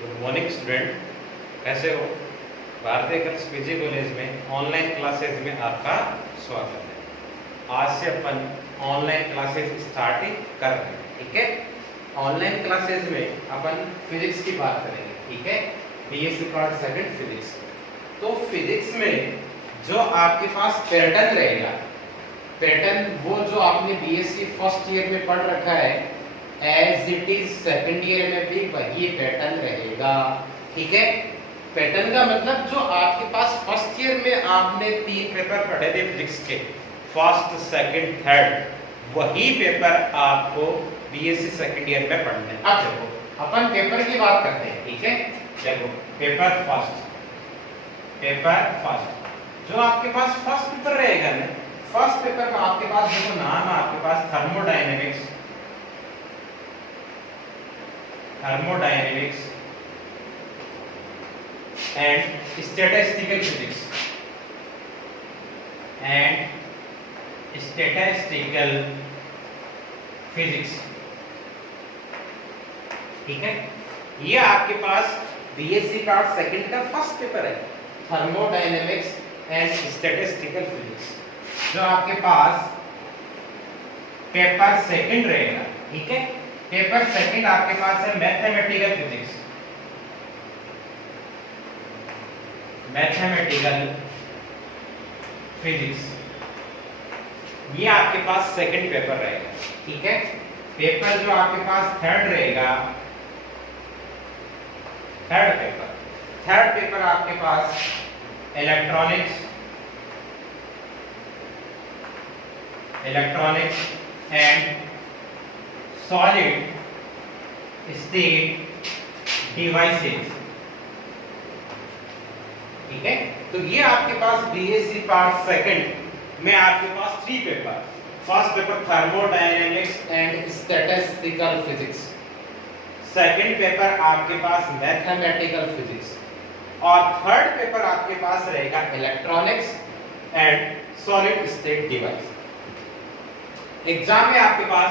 Good morning student, कैसे हो? भारतीय गर्ल्स पीजी कॉलेज में ऑनलाइन क्लासेस में आपका स्वागत है। आज से अपन ऑनलाइन क्लासेस स्टार्टिंग कर रहे हैं, ठीक है। ऑनलाइन क्लासेस में अपन फिजिक्स की बात करेंगे, ठीक है। BSc part second physics. तो फिजिक्स में जो आपके पास पैटर्न रहेगा, पैटर्न वो जो आपने बीएससी फर्स्ट ईयर में पढ़ रखा है, as it is second year में भी वही पैटर्न रहेगा, ठीक है। पैटर्न का मतलब जो आपके पास फर्स्ट ईयर में आपने 3 पेपर पढ़े थे फिजिक्स के, फर्स्ट सेकंड थर्ड, वही पेपर आपको बीएससी सेकंड ईयर में पढ़ने। अब देखो अपन पेपर की बात करते हैं, ठीक है। देखो पेपर फर्स्ट जो आपके पास फर्स्ट पेपर रहेगा ना, फर्स्ट पेपर में आपके पास देखो नाम है आपके पास थर्मोडायनेमिक्स एंड स्टैटिस्टिकल फिजिक्स, ठीक है। ये आपके पास बीएससी पार्ट सेकंड का फर्स्ट पेपर है, थर्मोडायनेमिक्स एंड स्टैटिस्टिकल फिजिक्स। जो आपके पास पेपर सेकंड रहेगा, ठीक है। पेपर सेकंड आपके पास है मैथमेटिकल फिजिक्स, ये आपके पास सेकंड पेपर रहेगा, ठीक है। पेपर जो आपके पास थर्ड रहेगा, थर्ड पेपर आपके पास electronics and solid state devices, ठीक है। तो ये आपके पास बीएससी पार्ट सेकंड में आपके पास 3 पेपर, first paper thermodynamics and statistical physics, second paper आपके पास मैथमेटिकल फिजिक्स और थर्ड पेपर आपके पास रहेगा electronics and solid state device. Exam में आपके पास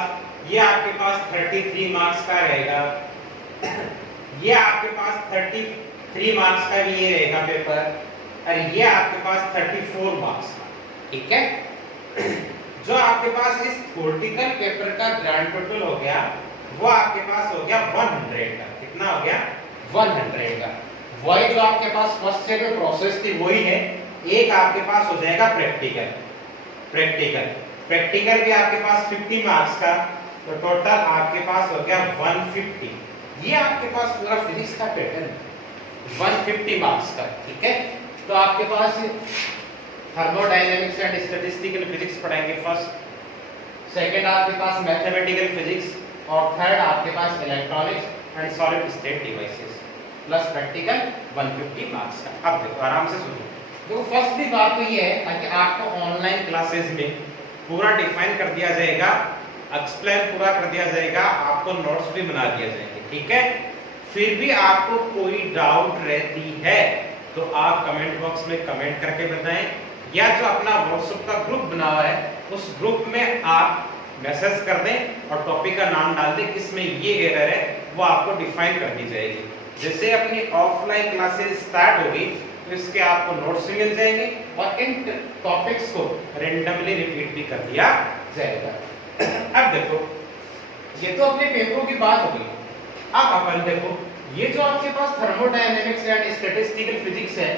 ये आपके पास 33 मार्क्स का रहेगा, ये आपके पास 33 मार्क्स का भी ये रहेगा पेपर, और ये आपके पास 34 मार्क्स का, ठीक है। जो आपके पास इस थ्योरेटिकल पेपर का ग्रांड टोटल हो गया, वो आपके पास हो गया 100 का। कितना हो गया? 100 का। वही जो आपके पास फर्स्ट ईयर में प्रोसेस थी वही है। एक आपके पास हो जाएगा प्रैक्टिकल भी आपके पास 50 मार्क्स का, तो टोटल आपके पास हो गया 150। ये आपके पास पूरा फिजिक्स का पैटर्न 150 मार्क्स का, ठीक है। तो आपके पास थर्मोडायनेमिक्स एंड स्टैटिस्टिकल फिजिक्स पढ़ाएंगे फर्स्ट, सेकंड आपके पास मैथमेटिकल फिजिक्स और थर्ड आपके पास electronics and solid state devices plus practical 150 marks का। अब देखो आराम से सुनो। तो फर्स्ट भी बात तो ये है कि आपको ऑनलाइन क्लासेस में पूरा डिफाइन कर दिया जाएगा, एक्सप्लेन पूरा कर दिया जाएगा, आपको नोट्स भी बना दिया जाएंगे, ठीक है। फिर भी आपको कोई डाउट रहती है तो आप कमेंट बॉक्स में कमेंट करके बताएं, या जो अपना व्हाट्सएप का ग्रुप बना हुआ है उस ग्रुप में आप मैसेज कर दें और टॉपिक का नाम डाल दें, किसमें ये एरर है वो आपको डिफाइन कर दी जाएगी। जैसे अपनी ऑफलाइन क्लासेस स्टार्ट होगी तो इसके आपको नोट्स मिल जाएंगे और इन टॉपिक्स को रेंडमली रिपीट भी कर दिया जाएगा। अब देखो ये तो अपने पेपरों की बात हो गई। अब अपन देखो ये जो आपके पास थर्मोडायनेमिक्स एंड स्टैटिस्टिकल फिजिक्स है,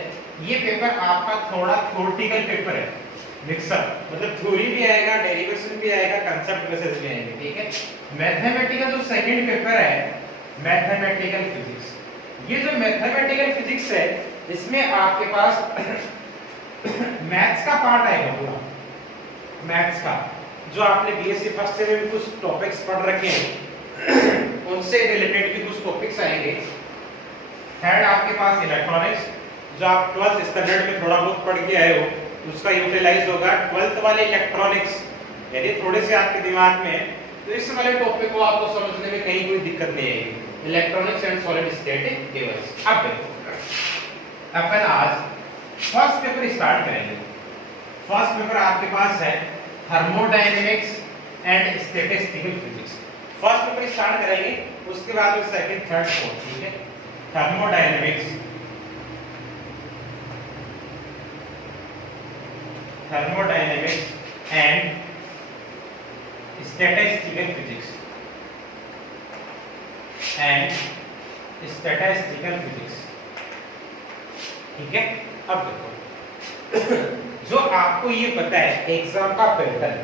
ये पेपर आपका थोड़ा थ्योरेटिकल पेपर है, मिक्सअप, मतलब थ्योरी भी आएगा, डेरिवेशन भी आएगा, कांसेप्ट बेसिस भी आएंगे, ठीक है। मैथमेटिकल जो सेकंड पेपर है मैथमेटिकल फिजिक्स, ये जो मैथमेटिकल फिजिक्स है इसमें आपके पास मैथ्स का पार्ट आएगा पूरा, मैथ्स का जो आपने बीएससी फर्स्ट ईयर में कुछ टॉपिक्स पढ़ रखे हैं उनसे रिलेटेड भी कुछ टॉपिक्स आएंगे। थर्ड आपके पास इलेक्ट्रॉनिक्स, जो आप 12th स्टैंडर्ड में थोड़ा बहुत पढ़ के आए हो उसका यूटिलाइज होगा 12th वाले इलेक्ट्रॉनिक्स। यदि थोड़े से आपके दिमाग में है तो इस वाले टॉपिक को आपको समझने में कहीं कोई दिक्कत नहीं आएगी, electronics and solid state device. अब देखो अपन आज फर्स्ट पेपर स्टार्ट करेंगे। फर्स्ट पेपर आपके पास है thermodynamics and statistical physics. First paper start करेंगे, उसके बाद सेकंड थर्ड फोर्थ, ठीक है। थर्मोडायनेमिक्स एंड स्टैटिस्टिकल फिजिक्स ठीक है। अब देखो जो आपको ये पता है एग्जाम का पैटर्न,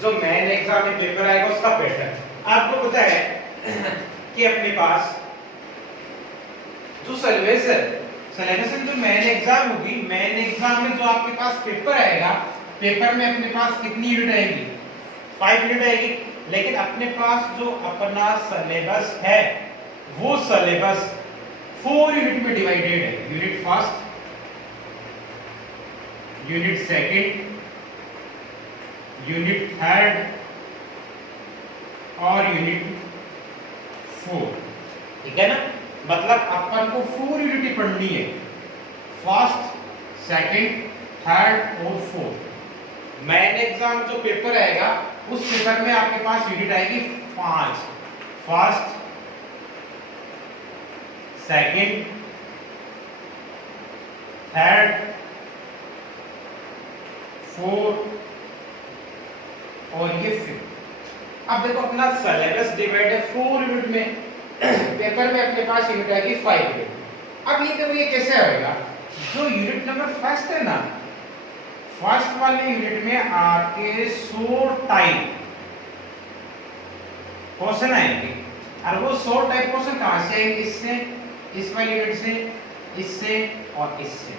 जो मेन एग्जाम में पेपर आएगा उसका पैटर्न आपको पता है कि अपने पास जो सिलेबस जो मेन एग्जाम होगी, मेन एग्जाम में जो आपके पास पेपर आएगा, पेपर में अपने पास कितनी यूनिट आएगी? 5 यूनिट आएगी। लेकिन अपने पास जो अपना सिलेबस है वो सिलेबस 4 यूनिट में डिवाइडेड है। Unit first, unit second, unit third और यूनिट 4। ठीक है ना? मतलब अपन को 4 यूनिट पढ़नी है, फर्स्ट, सेकंड, थर्ड और 4। मेन एग्जाम जो पेपर आएगा उस पेपर में आपके पास यूनिट आएगी 5, फर्स्ट, सेकंड, थर्ड, 4 और ये 5। अब देखो अपना सिलेबस डिवाइड है 4 यूनिट में, पेपर में अपने पास यूनिट आएगी 5 यूनिट। अब ये कैसे आएगा? जो यूनिट नंबर फर्स्ट है ना, फर्स्ट वाले यूनिट में आपके 100 टाइप क्वेश्चन आएंगे, और वो 100 टाइप क्वेश्चन कहां से आएंगे? इससे, इस वाले यूनिट से, इससे और इससे।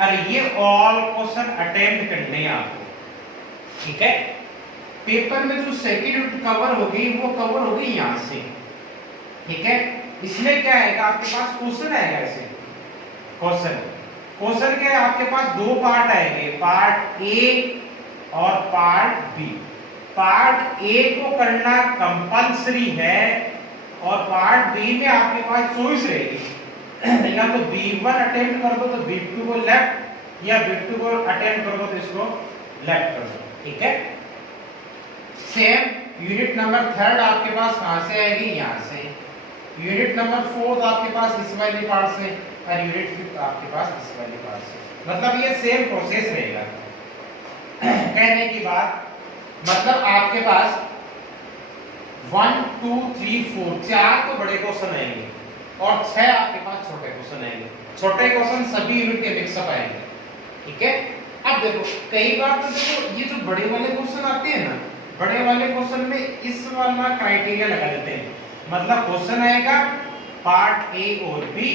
और ये ऑल क्वेश्चन अटेम्प्ट करने हैं आपको। ठीक है? पेपर में जो सेकंड यूनिट कवर होगी वो कवर होगी यहां से। ठीक है? इसमें क्या आएगा? आपके पास क्वेश्चन आएगा। ऐसे क्वेश्चन के आपके पास 2 पार्ट आएंगे, पार्ट ए और पार्ट बी। पार्ट ए को करना कंपलसरी है और पार्ट बी में आपके पास चॉइस रहेगी, या तो B1 अटेम्प्ट कर दो तो B2 को लेफ्ट, या B2 को अटेम्प्ट कर दो तो इसको लेफ्ट कर दो। ठीक है? सेम यूनिट नंबर थर्ड आपके पास कहां से आएगी? यहां से। यूनिट नंबर 4 आपके पास इस वाले पार्ट से, और यूनिट 5 आपके पास इस वाले पार्ट से। मतलब ये सेम प्रोसेस रहेगा। कहने की बात मतलब आपके पास 1 2 3 4 4 तो बड़े क्वेश्चन आएंगे और 6 आपके पास छोटे क्वेश्चन आएंगे। छोटे क्वेश्चन सभी यूनिट के मिक्सअप आएंगे। ठीक है? अब देखो कई बार तो देखो ये जो बड़े वाले क्वेश्चन आते हैं ना, बड़े वाले क्वेश्चन में इस वाला क्राइटेरिया लगा देते हैं। मतलब क्वेश्चन आएगा पार्ट ए और बी,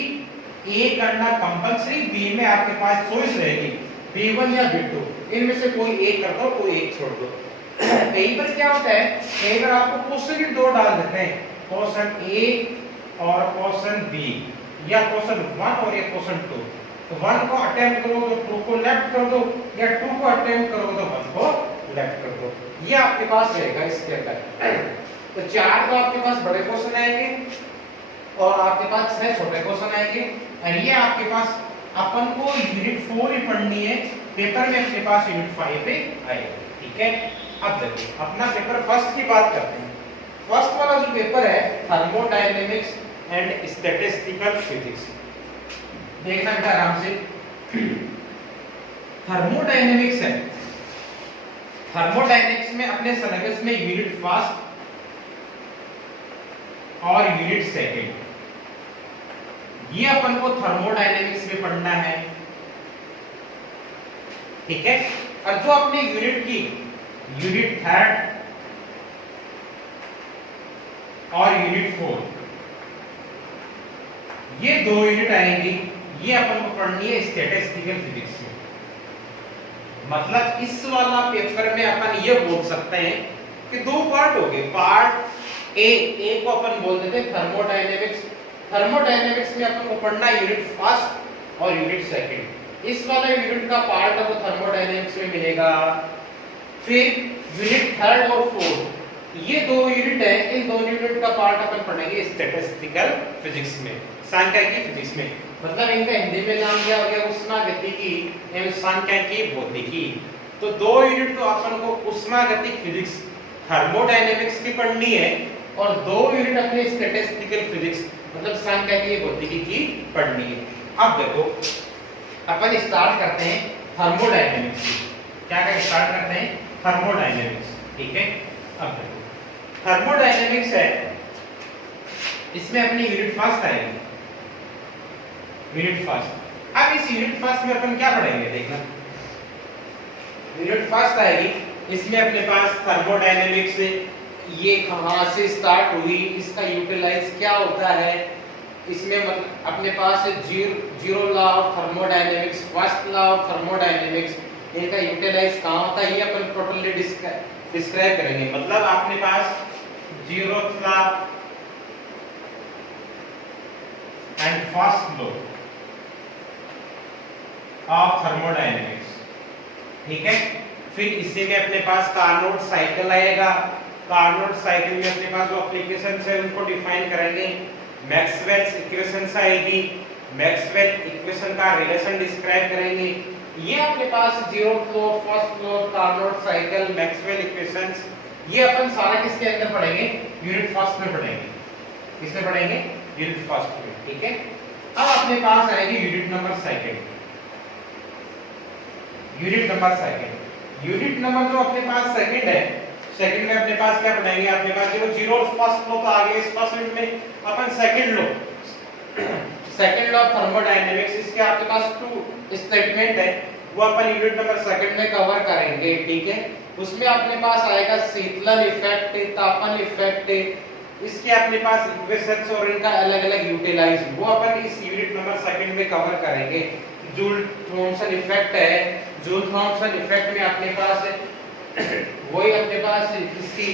ए करना कंपलसरी, बी में आपके पास चॉइस रहेगी B1 या B2, इनमें से कोई एक कर दो, कोई एक छोड़ दो। कई बार क्या होता है, कई बार आपको क्वेश्चन ही 2 डाल देते हैं, क्वेश्चन ए और क्वेश्चन बी, या क्वेश्चन 1 और या क्वेश्चन 2। तो 1 को अटेम्प्ट करो तो 2 को लेफ्ट कर दो, या 2 को अटेम्प्ट करो तो 1 को लेफ्ट कर दो। ये आपके पास रहेगा इसके अंदर। तो 4 तो आपके पास बड़े क्वेश्चन आएंगे और आपके पास 6 छोटे क्वेश्चन आएंगे। और ये आपके पास अपन को यूनिट 4 ही पढ़नी है, पेपर में अपने पास यूनिट 5 पे आएगा। ठीक है? अब देखो अपना पेपर फर्स्ट की बात करते हैं। फर्स्ट वाला जो पेपर है थर्मोडायनेमिक्स एंड स्टैटिस्टिकल फिजिक्स, देखना बेटा आराम से। थर्मोडायनेमिक्स है, थर्मोडायनेमिक्स में अपने सिलेबस में यूनिट फर्स्ट और यूनिट सेकंड, ये अपन को थर्मोडायनेमिक्स में पढ़ना है। ठीक है? और जो अपने यूनिट की यूनिट थर्ड और यूनिट 4, ये 2 यूनिट आएंगी, ये अपन को पढ़नी है स्टैटिस्टिकल फिजिक्स में। मतलब इस वाला पेपर में अपन ये बोल सकते हैं कि 2 पार्ट हो गए। पार्ट ए को अपन बोल देते हैं थर्मोडायनेमिक्स। थर्मोडायनेमिक्स में अपन को पढ़ना यूनिट फर्स्ट और यूनिट सेकंड। इस वाले यूनिट का पार्ट है वो थर्मोडायनेमिक्स में मिलेगा। फिर यूनिट थर्ड और फोर्थ, ये 2 यूनिट है, इन 2 यूनिट का पार्ट अपन पढ़ेंगे स्टैटिस्टिकल फिजिक्स में, सांख्यिकी फिजिक्स में। मतलब इनका हिंदी में नाम क्या हो गया? उष्मागतिकी एवं सांख्यिकी भौतिकी। तो 2 यूनिट तो अपन को उष्मागतिक फिजिक्स थर्मोडायनेमिक्स की पढ़नी है, और 2 यूनिट अपने स्टैटिस्टिकल फिजिक्स मतलब सांख्यिकीय भौतिकी की पढ़नी है। अब देखो अपन स्टार्ट करते हैं थर्मोडायनेमिक्स से। क्या क्या स्टार्ट करते हैं? थर्मोडायनेमिक्स। ठीक है, अब देखो थर्मोडायनेमिक्स है, इसमें अपनी यूनिट फर्स्ट आएगी, यूनिट फर्स्ट। अब इस यूनिट फर्स्ट में अपन क्या पढ़ेंगे देखना, यूनिट फर्स्ट आएगी, इसमें अपने पास थर्मोडायनेमिक्स से ये कहां से स्टार्ट हुई, इसका यूटिलाइज क्या होता है, इसमें मतलब अपने पास zero law of thermodynamics, first law of thermodynamics, इनका यूटिलाइज कहां होता है, ये अपन टोटली डिस्क्राइब करेंगे। मतलब अपने पास zero law and first law of thermodynamics. ठीक है, फिर इसी में अपने पास कार्नोट साइकिल आएगा, कार्नोट साइकिल में अपने पास जो एप्लीकेशंस है उनको डिफाइन करेंगे, मैक्सवेल्स इक्वेशंस आएगी, मैक्सवेल इक्वेशन का रिलेशन डिस्क्राइब करेंगे। ये अपने पास zero law, first law, Carnot cycle, Maxwell equations, ये अपन सारा किसके अंदर पढ़ेंगे, यूनिट फर्स्ट में पढ़ेंगे। किसमें पढ़ेंगे? यूनिट फर्स्ट में। ठीक है, अब अपने पास आएगी unit number second, unit number second. Unit number जो अपने पास सेकंड है, सेकंड में अपने पास क्या पढ़ेंगे, अपने पास जो जीरो फर्स्ट लॉ का आगे इस फर्स्ट यूनिट में अपन second law, second law of thermodynamics, इसके आपके पास टू स्टेटमेंट है, वो अपन यूनिट नंबर सेकंड में कवर करेंगे। ठीक है, उसमें अपने पास आएगा शीतलन इफेक्ट, तापन इफेक्ट, इसके अपने पास इक्वेशंस और इनका अलग-अलग यूटिलाइज, वो अपन इस यूनिट नंबर सेकंड में कवर करेंगे। जूल थॉमसन इफेक्ट है, जूल थॉमसन इफेक्ट में अपने पास वही अपने पास इसकी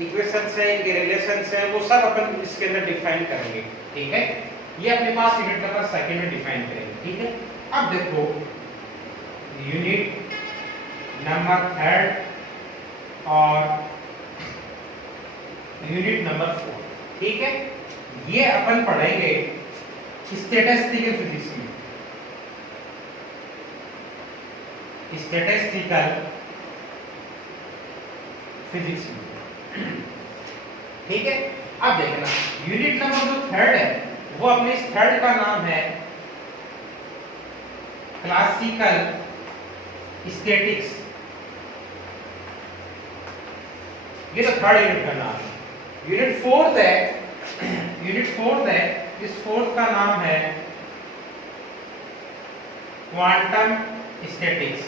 इक्वेशंस है, इनके रिलेशंस है, वो सब अपन इसके अंदर डिफाइन करेंगे। ठीक है, ये अपने पास यूनिट नंबर सेकंड में डिफाइन करेंगे। ठीक है, अब देखो यूनिट नंबर थर्ड और यूनिट नंबर फोर। ठीक है, ये अपन पढ़ेंगे स्टैटिस्टिकल फिजिक्स में, स्टैटिस्टिकल फिजिक्स में। ठीक है, अब देखना यूनिट नंबर जो थर्ड है, वो अपने इस थर्ड का नाम है क्लासिकल स्टैटिक्स, ये तो थर्ड यूनिट का नाम है। यूनिट फोर्थ है, यूनिट फोर्थ है, इस फोर्थ का नाम है क्वांटम स्टैटिक्स,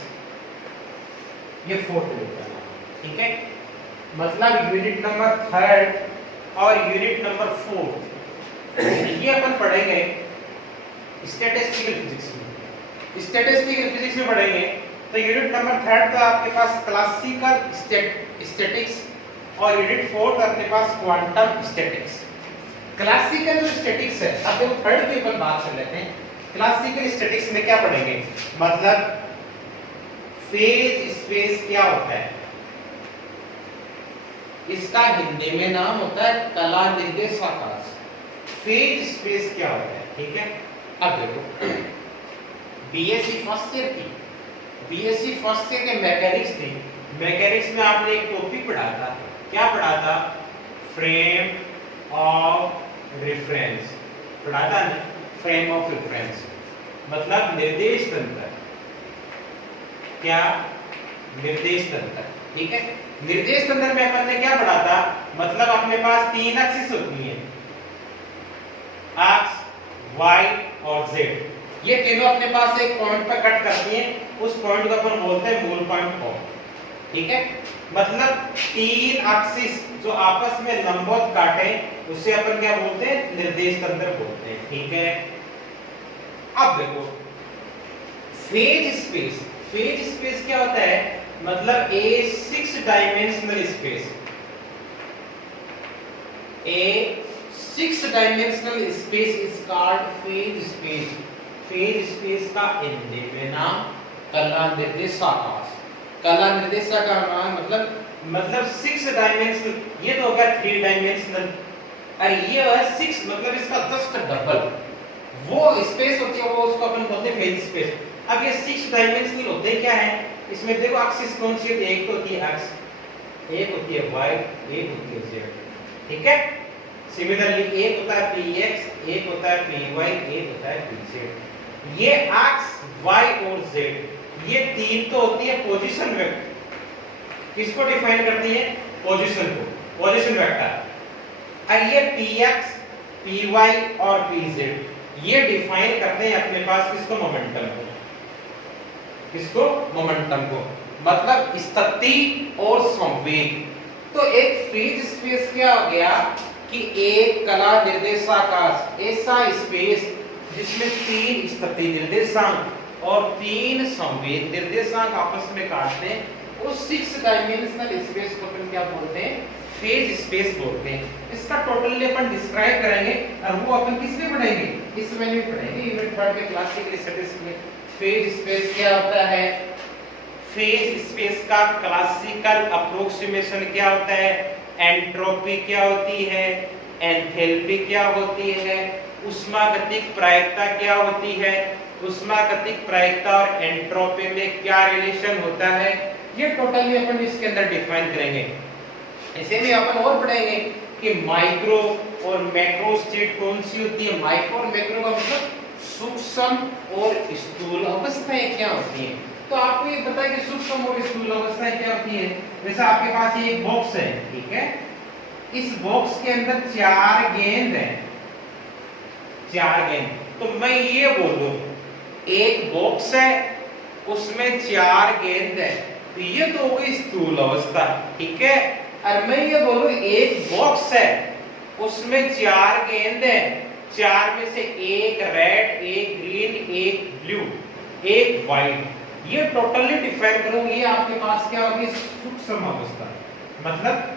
ये फोर्थ यूनिट का नाम है। ठीक है, मतलब यूनिट नंबर थर्ड और यूनिट नंबर फोर्थ ये अपन पढ़ेंगे स्टैटिस्टिकल फिजिक्स में। स्टैटिस्टिकल फिजिक्स में पढ़ेंगे तो यूनिट नंबर थर्ड का आपके पास क्लासिकल स्टैटिक्स और यूनिट फोर्थ अपने पास क्वांटम स्टैटिक्स। क्लासिकल जो स्टैटिक्स है, अब देखो थर्ड की अपन बात कर लेते हैं। क्लासिकल स्टैटिक्स में क्या पढ़ेंगे, मतलब फेज स्पेस क्या होता है, इसका हिंदी में नाम होता है कला निर्देशांक। फेज स्पेस क्या होता है? ठीक है, अब देखो बीएससी फर्स्ट ईयर की, बीएससी फर्स्ट ईयर के मैकेनिक्स थी, मैकेनिक्स में आपने एक टॉपिक पढ़ा था, क्या पढ़ा था? फ्रेम ऑफ रेफरेंस पढ़ा था ना, फ्रेम ऑफ रेफरेंस मतलब निर्देश तंत्र। क्या? निर्देश तंत्र। ठीक है, निर्देश तंत्र में अपन ने क्या पढ़ा था, मतलब अपने पास तीन एक्सिस होती हैं, एक्स, वाई और जेड, ये तीनों अपने पास एक पॉइंट पर कट करती हैं, उस पॉइंट को अपन बोलते हैं मूल पॉइंट O। ठीक है, मतलब तीन एक्सिस जो आपस में लंबवत काटे उसे अपन क्या बोलते हैं? निर्देश तंत्र बोलते हैं। ठीक है, अब देखो फेज स्पेस, फेज स्पेस क्या होता है? मतलब ए 6 dimensional space, A 6 dimensional space is called phase space. Phase space का हिंदी में नाम कला निर्देशांक, कला निर्देशांक का नाम मतलब 6 डायमेंशनल, ये तो हो गया 3 डायमेंशनल, और ये है 6 मतलब इसका 10 डबल वो स्पेस होती है, वो उसको अपन बोलते हैं फेज स्पेस। अब ये 6 डायमेंशनल होते हैं क्या है, इसमें देखो एक्सिस कौन सी होती है? एक तो होती है एक्स, एक होती है वाई, एक होती है जेड। ठीक है, सिमिलरली एक होता है px, एक होता है py, एक होता है pz। ये x, y और z ये तीन तो होती है पोजीशन वेक्टर। किसको डिफाइन करती है? पोजीशन को, पोजीशन वेक्टर। और ये px, py और pz ये डिफाइन करते हैं अपने पास किसको? मोमेंटम को। किसको? मोमेंटम को। मतलब स्थिति और संवेग। तो एक फ्री स्पेस क्या हो गया कि एक कला निर्देशांक, ऐसा स्पेस जिसमें तीन स्थिति निर्देशांक और तीन संवेग निर्देशांक आपस में काटते हैं, उस 6 डायमेंशनल स्पेस को अपन क्या बोलते हैं? फेज स्पेस बोलते हैं। इसका टोटली अपन डिस्क्राइब करेंगे और वो अपन किस में पढ़ेंगे? इस में पढ़ेंगे यूनिट 3 में क्लासिकल स्टैटिस्टिक्स में। फेज स्पेस क्या होता है? फेज स्पेस का क्लासिकल अप्रोक्सीमेशन क्या होता है? एंट्रोपी क्या होती है? एंथैल्पी क्या होती है? ऊष्मागतिक प्रायिकता क्या होती है? ऊष्मागतिक प्रायिकता और एंट्रोपी में क्या रिलेशन होता है? ये टोटली अपन इसके अंदर डिफाइन करेंगे। ऐसे में अपन और पढ़ेंगे कि माइक्रो और मैक्रो स्टेट कौन सी होती है। माइक्रो और मैक्रो का मतलब सूक्ष्म और स्थूल अवस्थाएं क्या होती हैं। तो आपको ये पता है कि सूक्ष्म और स्थूल अवस्थाएं क्या होती है। जैसे आपके पास ये एक बॉक्स है, ठीक है, इस बॉक्स के अंदर 4 गेंद हैं, 4 गेंद। तो मैं ये बोलूं एक बॉक्स है उसमें 4 गेंद है, तो ये तो हो गई स्थूल अवस्था, ठीक है। और मैं ये बोलूं एक बॉक्स है उसमें 4 गेंद है, 4 में से एक रेड, एक ग्रीन, एक ब्लू, एक व्हाइट, ये टोटली डिफाइन करूं, ये आपके पास क्या होगी? सूक्ष्म अवस्था, मतलब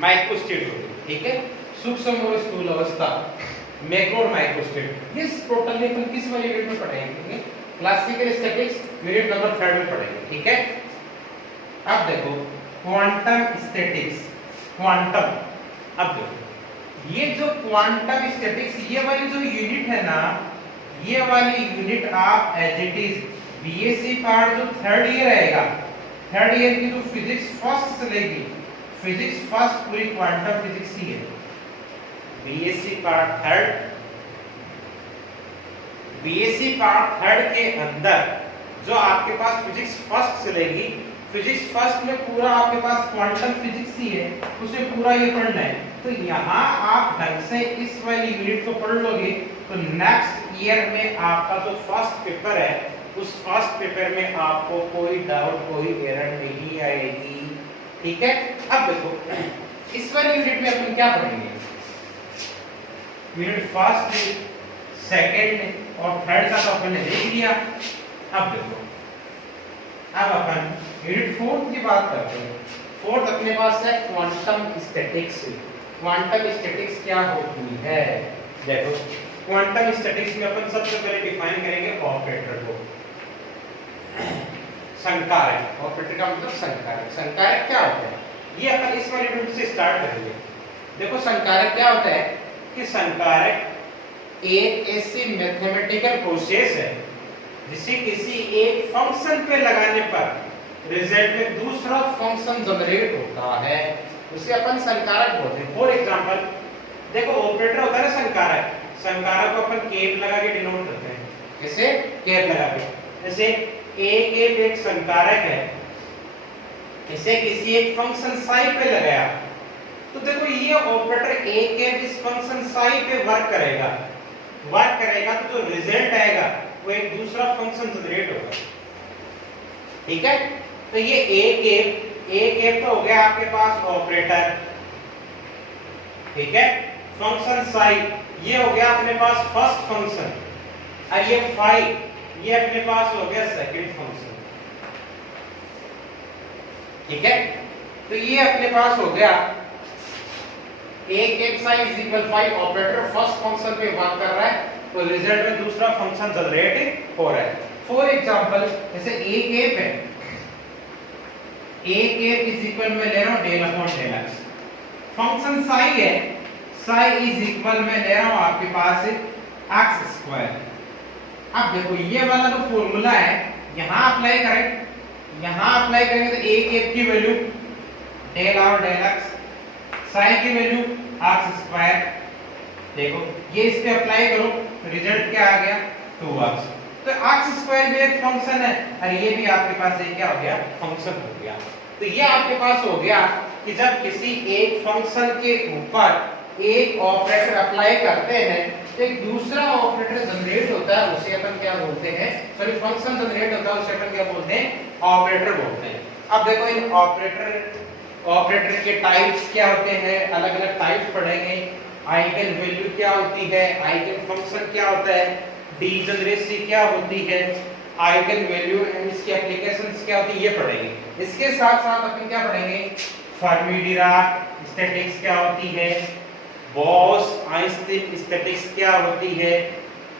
माइक्रो स्टेट होगी, ठीक है। सूक्ष्म और स्थूल अवस्था, मैक्रो और माइक्रो स्टेट, ये टोटली अपन किस वाले यूनिट में पढ़ेंगे? क्लासिकल स्टैटिस्टिक्स यूनिट नंबर 3 में पढ़ेंगे, ठीक है। अब देखो क्वांटम स्टैटिक्स, क्वांटम। अब देखो ये जो क्वांटम स्टैटिक्स ये वाली जो यूनिट है ना, ये वाली यूनिट आप as it is BSc part जो 3rd ईयर रहेगा, 3rd ईयर की जो फिजिक्स फर्स्ट चलेगी, फिजिक्स फर्स्ट पूरी क्वांटम फिजिक्स ही है। BSc part 3rd, BSc part 3rd के अंदर जो आपके पास फिजिक्स फर्स्ट चलेगी, फिजिक्स फर्स्ट में पूरा आपके पास क्वांटम फिजिक्स ही है, उसे पूरा ये पढ़ना है। तो यहाँ आप ढंग से इस वाली यूनिट को पढ़ लोगे तो नेक्स्ट ईयर में आपका जो फर्स्ट पेपर है, उस फर्स्ट पेपर में आपको कोई डाउट, कोई एरर नहीं आएगी, ठीक है। अब देखो इस वाली यूनिट में अपन क्या पढ़ेंगे? यूनिट फर्स्ट, सेकंड और थर्ड का तो अपन ने देख लिया। अब देखो अब अपन यूनिट 4 की बात करते हैं। 4th अपने पास है क्वांटम स्टैटिक्स। क्वांटम स्टैटिक्स क्या होती है? देखो क्वांटम स्टैटिक्स में अपन सबसे पहले डिफाइन करेंगे ऑपरेटर को, संकारक। ऑपरेटर का मतलब संकारक। संकारक क्या होता है ये अपन इस वाले यूनिट से स्टार्ट करेंगे। देखो संकारक क्या होता है कि संकारक एक ऐसी मैथमेटिकल प्रोसेस है जिसे किसी एक फंक्शन पे लगाने पर रिजल्ट में दूसरा फंक्शन जनरेट होता है, उसे अपन संकारक बोलते हैं। फॉर एग्जांपल देखो ऑपरेटर होता है ना संकारक, संकारक को अपन कैप लगा के डिनोट करते हैं। कैसे? कैप लगा के। जैसे एक संकारक है, इसे किसी एक फंक्शन साई पे लगाया, तो देखो ये ऑपरेटर इस फंक्शन साई पे वर्क करेगा, तो जो रिजल्ट आएगा वो एक दूसरा फंक्शन जनरेट होगा, ठीक है। तो ये एक तो हो गया आपके पास ऑपरेटर, ठीक है। फंक्शन साई ये हो गया अपने पास फर्स्ट फंक्शन, और ये फाई ये अपने पास हो गया सेकंड फंक्शन, ठीक है। तो ये अपने पास हो गया एक psi is equal phi, operator first function पे वर्क कर रहा है तो रिजल्ट में दूसरा फंक्शन जनरेट हो रहा है। फॉर एग्जांपल जैसे ए कैप है, ए कैप इज इक्वल मैं ले रहा हूं del upon del x. Function psi है, साई इज इक्वल मैं ले रहा हूं आपके पास एक्स स्क्वायर। अब देखो ये वाला जो फॉर्मूला है यहां अप्लाई करें, यहां अप्लाई करेंगे तो ए कैप की वैल्यू डेल और डेल एक्स, साई की वैल्यू आर्क्स स्क्वायर, देखो ये इस पे अप्लाई करो तो रिजल्ट क्या आ गया 2 आर्क्स। तो आर्क्स स्क्वायर भी एक फंक्शन है और ये भी आपके पास एक क्या हो गया फंक्शन हो गया। तो ये आपके पास हो गया कि जब किसी एक फंक्शन के ऊपर एक ऑपरेटर अप्लाई करते हैं तो एक दूसरा ऑपरेटर जनरेट होता है, उसे अपन क्या बोलते हैं, सॉरी फंक्शन जनरेट होता है उसे अपन क्या बोलते हैं ऑपरेटर बोलते हैं। अब देखो इन ऑपरेटर के टाइप्स क्या होते हैं, अलग अलग टाइप्स पढ़ेंगे। आइगन वैल्यू क्या होती है, आइगन फंक्शन क्या होता है, डीजनरेसी क्या होती है, आइगन वैल्यू एंड इसकी एप्लीकेशंस क्या होती है, ये पढ़ेंगे। इसके साथ साथ अपन क्या पढ़ेंगे, फर्मी डिराक स्टैटिक्स क्या होती है, बॉस आइंस्टीन स्टैटिक्स क्या होती है,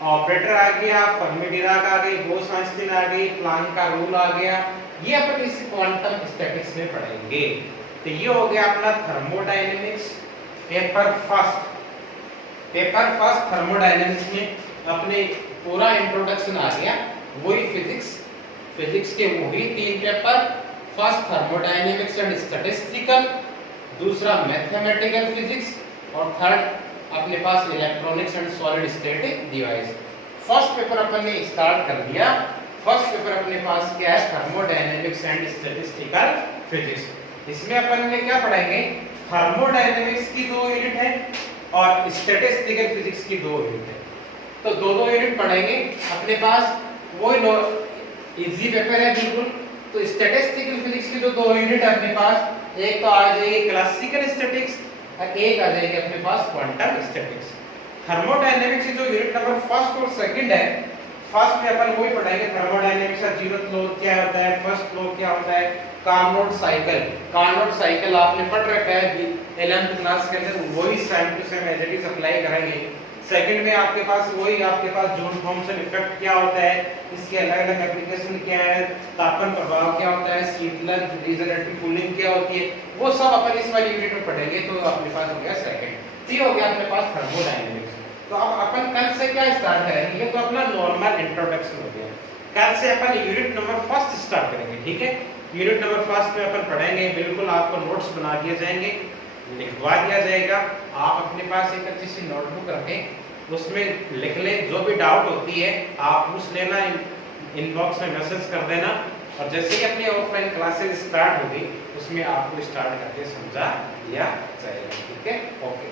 ऑपरेटर आ गया, फर्मी डिराक आ गई, बॉस आइंस्टीन आ गई, प्लांक का रूल आ गया, ये अपन इस क्वांटम स्टैटिक्स में पढ़ेंगे। तो ये हो गया अपना थर्मोडायनेमिक्स पेपर फर्स्ट थर्मोडायनेमिक्स में अपने पूरा इंट्रोडक्शन आ गया। वही फिजिक्स के वही 3 पेपर, फर्स्ट थर्मोडायनेमिक्स एंड स्टैटिस्टिकल, दूसरा मैथमेटिकल फिजिक्स और थर्ड अपने पास electronics and solid state device. First paper अपन ने स्टार्ट कर दिया। फर्स्ट पेपर अपने पास क्या है, थर्मोडायनेमिक्स एंड स्टैटिस्टिकल फिजिक्स। इसमें अपन ने क्या पढ़ेंगे, थर्मोडायनेमिक्स की 2 यूनिट है और स्टैटिस्टिकल फिजिक्स की 2 यूनिट है। तो दो यूनिट पढ़ेंगे अपने पास, वो इजी पेपर है बिल्कुल। तो स्टैटिस्टिकल फिजिक्स की जो 2 यूनिट है अपने पास, एक तो आ जाएगी क्लासिकल स्टैटिक्स और एक आ जाएगी अपने पास क्वांटम स्टैटिक्स। थर्मोडायनेमिक्स की जो यूनिट नंबर फर्स्ट और सेकंड है, फर्स्ट में अपन वही पढ़ेंगे थर्मोडायनेमिक्स का जीरोथ लॉ क्या होता है, फर्स्ट लॉ क्या होता है, कार्नोट साइकिल आपने पढ़ रखा है 11th क्लास के अंदर, वही same to same as it is apply करेंगे। सेकंड में आपके पास वही आपके पास जॉन थॉमसन इफेक्ट क्या होता है, इसके अलग अलग एप्लीकेशन क्या है, तापमान प्रभाव क्या होता है, शीतलन रिजनरेटिव कूलिंग क्या होती है, वो सब अपन इस वाली यूनिट में पढ़ेंगे। तो अपने पास हो गया सेकंड। ये हो गया अपने पास थर्मोडायनेमिक्स। तो अब अपन कल से क्या स्टार्ट करेंगे, ये तो अपना नॉर्मल इंट्रोडक्शन हो गया। कल से अपन यूनिट नंबर फर्स्ट स्टार्ट करेंगे, ठीक है। यूनिट नंबर फर्स्ट में अपन पढ़ेंगे, बिल्कुल आपको नोट्स बना दिए जाएंगे, लिखवा दिया जाएगा। आप अपने पास एक अच्छी सी नोटबुक रखें, उसमें लिख लें, जो भी डाउट होती है आप पूछ लेना, इनबॉक्स में मैसेज कर देना, और जैसे ही अपनी ऑफलाइन क्लासेस स्टार्ट होगी उसमें आपको स्टार्ट करके समझा दिया जाएगा, ठीक है। ओके।